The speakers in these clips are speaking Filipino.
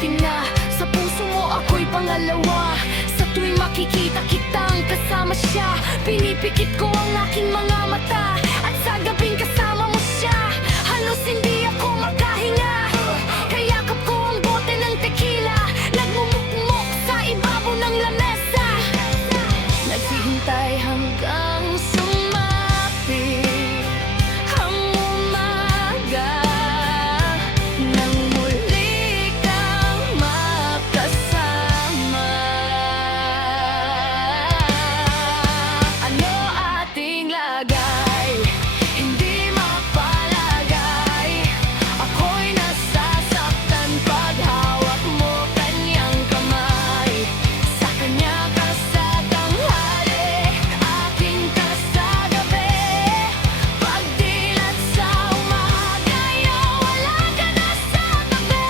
akin na. Sa puso mo ako'y pangalawa. Sa tuwing makikita kitang kasama siya, pinipikit ko ang aking mga mata. At sa gabing kasama mo siya, halos hindi ako makahinga. Kayakap ko ang bote ng tequila, nagmumukmok sa ibabaw ng lamesa. Naghihintay hanggang sumapi ang umaga, nang muli kang makasama. Ano ating lagay? Hindi mapalagay. Ako'y nasasaktan pag hawak mo kanyang kamay. Sa kanya ka sa tanghali, aking ka sa gabi. Pagdilat sa umaga, wala ka na sa tabi.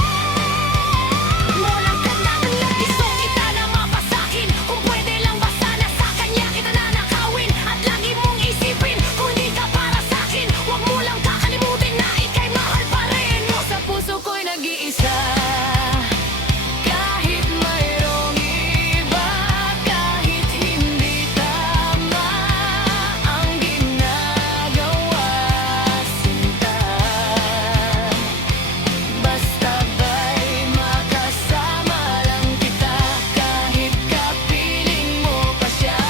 Walang ka na ng gusto kita na mapasakin. Kung pwede lang ba sana sa kanya kita nanakawin. At lagi mong isipin, kung hindi ka para sa'kin, huwag mo lang kakalimutin na ika'y mahal pa rin. Sa puso ko'y nag-iisa, kahit mayroong iba, kahit hindi tama ang ginagawa, sinta. Basta ba'y makasama lang kita, kahit kapiling mo pa siya.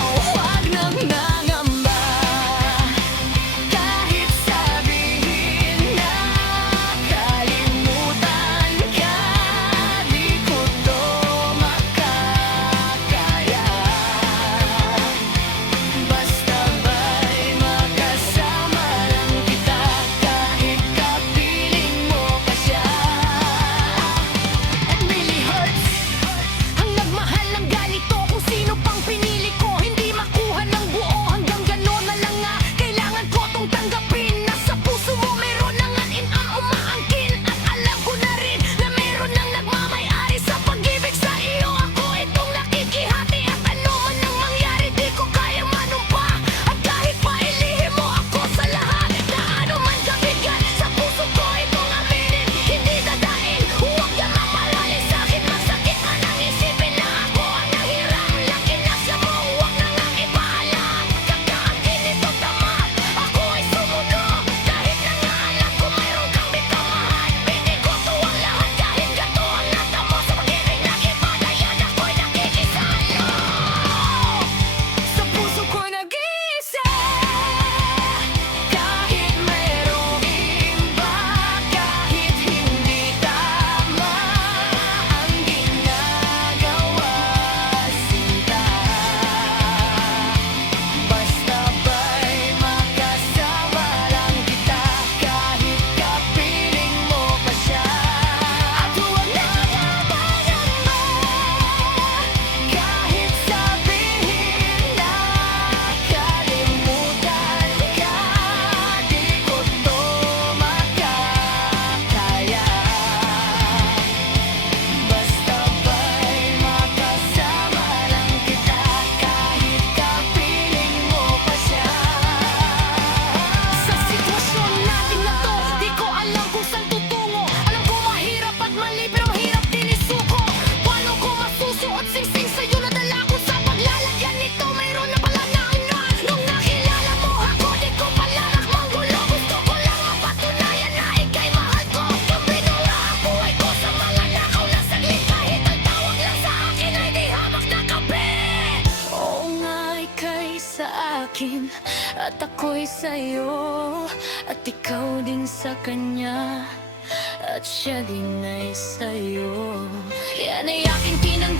Huwag nang nangamba, kahit sabihin na kalimutan ka, di ko to makakaya. Basta ba'y makasama lang kita, kahit kapiling mo pa siya. It really hurts ang nagmahal ng ganito. Kung sino pang pinili ko, hindi makuha ng buo. Hanggang gano'n na lang nga, kailangan ko tong tanggapin. Nasa puso mo meron ng anin ang umaangkin. At alam ko na rin na meron ng nagmamay-ari sa pag-ibig sa iyo. Ako itong nakikihati, at ano man ang mangyari, di ko kaya manumpa. At kahit pa ilihim mo ako sa lahat, na ano man kabigat, sa puso ko itong aminin, hindi dadain. Huwag ka mapalali sa'kin, masakit man ang isipin na ako ang nahirang. Laki na siya mo, huwag na ngang ipaalam. Kakaangkin ito tamad, ako ay sumunod. Kahit na nga alam ko mayroon kang bitamahal, pinig ko to ang lahat. Kahit gato ang nata mo sa pag-ibig na iba, dayan ako'y nakikisalo. Sa puso ko'y nag-iisa, kahit mayroong iba, kahit hindi tama ang ginagawa, sinta. Basta ba'y makasama lang kita, kahit kapiling mo pa siya. At huwag na mapangamba, kahit sabihin na kalimutan ka, di ko to makakaya. Basta ba'y makasama lang kita, kahit kapiling mo pa siya. Sa sitwasyon natin na to, di ko alam kung saan tutungo. Alam ko mahirap at mali, pero hirap din isuko. Paano ko masusuot singsing sa'yo na dala ko sa paglalagyan nito? Mayroon na pala na ano. Nung nakilala mo ako, di ko pala nakmanggulo. Gusto ko lang mapatunayan na ika'y mahal ko. Yung binura ang buhay ko sa mga nakaw na saglit, kahit ang tawag lang sa akin ay di hamak na kape. Oo nga, ika'y sa akin, at ako'y sa'yo, at ikaw din sa kanya, at siya din ay sa'yo. Yan ay aking tinanggap.